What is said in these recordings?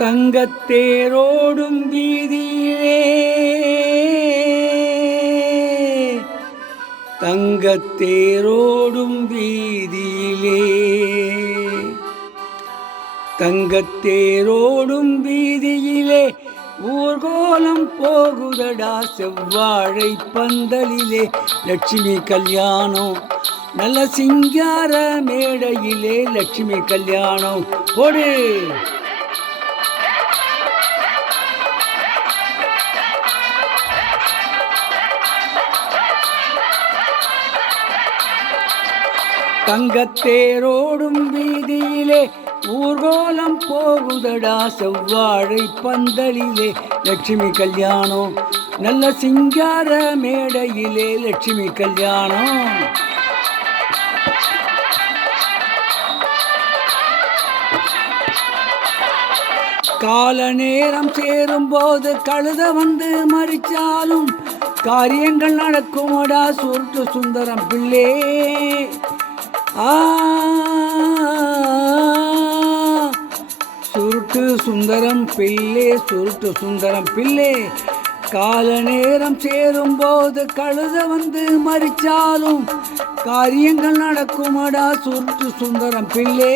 தங்கத்தேரோடும் வீதியிலே தங்கத்தேரோடும் வீதியிலே தங்கத்தேரோடும் வீதியிலே ஊர்கோலம் போகுதடா செவ்வாழை பந்தலிலே லட்சுமி கல்யாணம் நல்ல சிங்கார மேடையிலே லட்சுமி கல்யாணம் போடு. தங்கத்தேரோடும் வீதியிலே ஊர்கோலம் போகுதடா செவ்வாழை பந்தலிலே லட்சுமி கல்யாணம் நல்ல சிங்கார மேடையிலே லட்சுமி கல்யாணம். கால நேரம் சேரும்போது கழுத வந்து மறிச்சாலும் காரியங்கள் நடக்குமடா சுருட்டு சுந்தரம் பிள்ளை. சுருட்டு சுந்தரம் பிள்ளை சுருட்டு சுந்தரம் பிள்ளை. கால நேரம் சேரும்போது கழுத வந்து மறிச்சாலும் காரியங்கள் நடக்குமடா சுருட்டு சுந்தரம் பிள்ளை.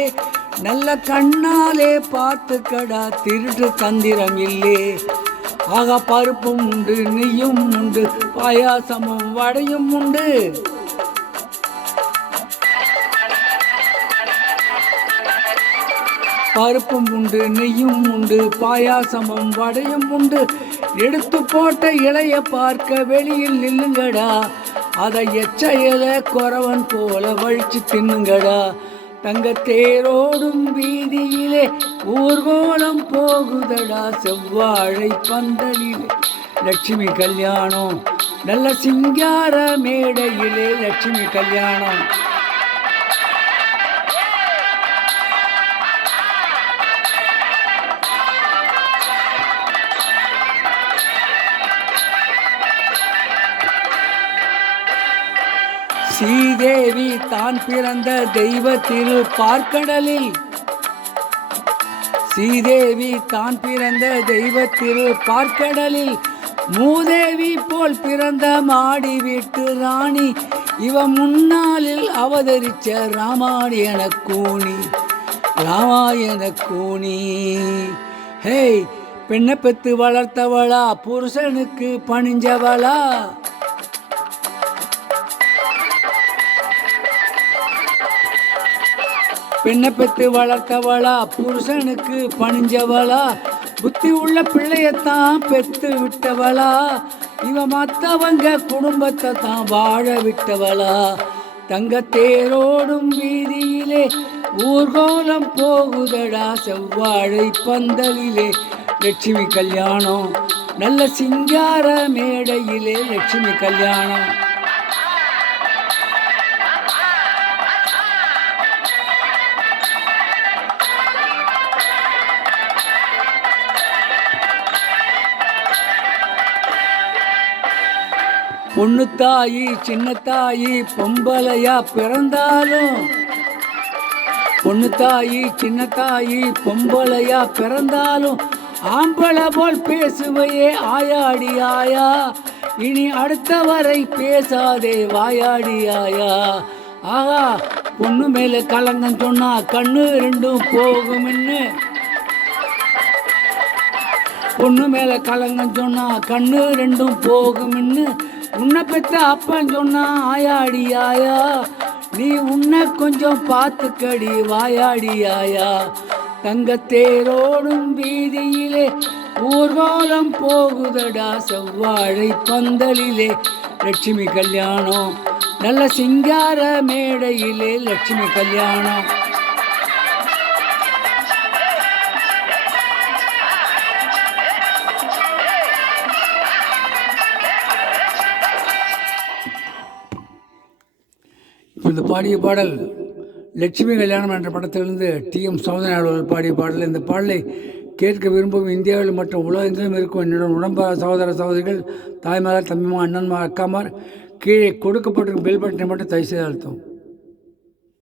நல்ல கண்ணாலே பார்த்துக்கடா திருட்டு தந்திரம் இல்லே. ஆக பருப்பும் உண்டு நெய்யும் உண்டு பாயாசமும் வடையும் உண்டு. பருப்பும் உண்டு நெய்யும் உண்டு பாயாசமும் வடையும் உண்டு. எடுத்து போட்ட இலைய பார்க்க வெளியில் நில்லுங்கடா, அதை எச்சையில குறவன் போல வழிச்சு தின்னுங்கடா. தங்கத்தேரோடும் வீதியிலே ஊர்கோலம் போகுதடா செவ்வாழை பந்தலிலே லட்சுமி கல்யாணம் நல்ல சிங்கார மேடையிலே லட்சுமி கல்யாணம். ஸ்ரீதேவி தான் பிறந்த தெய்வ திரு பார்க்கடலில் ஸ்ரீதேவி தான் பிறந்த தெய்வ திரு பார்க்கடலில் மூதேவி போல் பிறந்த மாடி வீட்டு ராணி இவ முன்னாளில் அவதரிச்ச ராமாயண கூணி ராமாயண கூணி. ஹேய், பெண்ணை பெத்து வளர்த்தவளா புருஷனுக்கு பணிஞ்சவளா? பெண்ணை பெத்து வளர்த்தவளா புருஷனுக்கு பணிஞ்சவளா? புத்தி உள்ள பிள்ளையத்தான் பெத்து விட்டவளா? இவ மற்றவங்க குடும்பத்தை தான் வாழ விட்டவளா? தங்கத்தேரோடும் வீதியிலே ஊர்கோலம் போகுதடா செவ்வாழை பந்தலிலே லட்சுமி கல்யாணம் நல்ல சிங்கார மேடையிலே லட்சுமி கல்யாணம். பொண்ணு தாயி சின்ன தாயி பொம்பளையா பிறந்தாலும் பொண்ணு தாயி சின்ன தாயி பொம்பளையா பிறந்தாலும் ஆம்பளை போல் பேசுவையே ஆயாடி ஆயா. இனி அடுத்த வரை பேசாதே வாயாடி ஆயா. ஆகா, பொண்ணு மேல கலங்கம் சொன்னா கண்ணு ரெண்டும் போகும்னு. பொண்ணு மேல கலங்கம் சொன்னா கண்ணு ரெண்டும் போகும்னு உன்னை பெற்ற அப்பன் சொன்னா ஆயாடி ஆயா. நீ உன்னை கொஞ்சம் பார்த்துக்கடி வாயாடி ஆயா. தங்கத்தேரோடும் வீதியிலே ஊர்வலம் போகுதடா செவ்வாழை பந்தலிலே லட்சுமி கல்யாணம் நல்ல சிங்கார மேடையிலே லட்சுமி கல்யாணம். இந்த பாடிய பாடல் லட்சுமி கல்யாணம் என்ற படத்திலிருந்து டி.எம். சௌந்தரராஜன் அவர்கள் பாடிய பாடல். இந்த பாடலை கேட்க விரும்பும் இந்தியாவில் மற்றும் உலகெங்கிலும் இருக்கும் என்னுடன் உடம்பாக சகோதர சகோதரிகள், தாய்மார், தம்பிமார், அண்ணன்மார், அக்காமார், கீழே கொடுக்கப்பட்டிருக்கும் பெல் பட்டனை மட்டும் தயவு செய்து அழுத்தவும்.